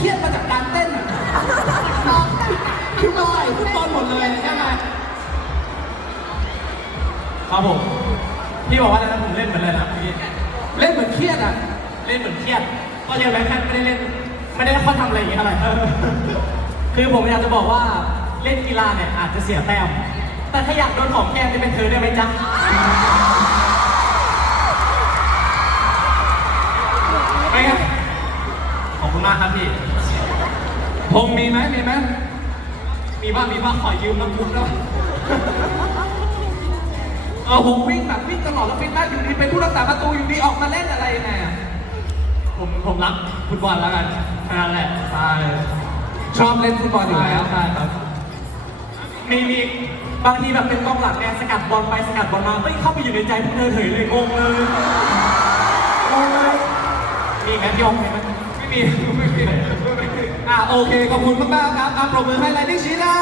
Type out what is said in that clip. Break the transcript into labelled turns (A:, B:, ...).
A: เครียดมาจากการเต้นอะคือมาใส่ฟุตบอลหมดเลยใช่ไหม
B: ครับผมพี่บอกว่าอะไรนะผมเล่นเหมือนเลยนะเมื่อกี้
A: เล่นเหมือนเครียดอะ
B: เล่นเหมือนเครียดก็ยังแค่ไม่ได้เล่นไม่ได้ค่อยทำอะไรอย่างเงี้ยอะไรคือผมอยากจะบอกว่าเล่นกีฬาเนี่ยอาจจะเสียแต้มแต่ถ้าอยากโดนของแก้มจะเป็นเธอได้ไหมจ๊ะ อบคุณมากครับพี่
A: พงมีไหมมีไหม
B: มีบ้างมีบ้างขอยืมน้ำพุได้ไหม
A: เออผมวิ่งแบบวิ่งตลอดแล้วฟิตมากอยู่ดีเป็นผู้รักษาประตูอยู่ดีออกมาเล่นอะไรยังไงอะ
B: ผมผมรักฟุตบอลแล้วกันแค่นั้นแหละใช่
A: ชอบเล่นฟุตบอลอยู่แล้ว
B: ใช่ครับมีมีบางทีแบบเป็นกองหลังเนี่ยสกัดบอลไปสกัดบอลมาเฮ้ยเข้าไปอยู่ในใจพวกเธอเฉยเลยงงเลยงงเลยมีไหมพี่องมีไหมไมีไม่มีไม่มี
A: อ่าโอเคขอบคุณมากๆครับอะปรบมือให้ไลนิ่งชีนะ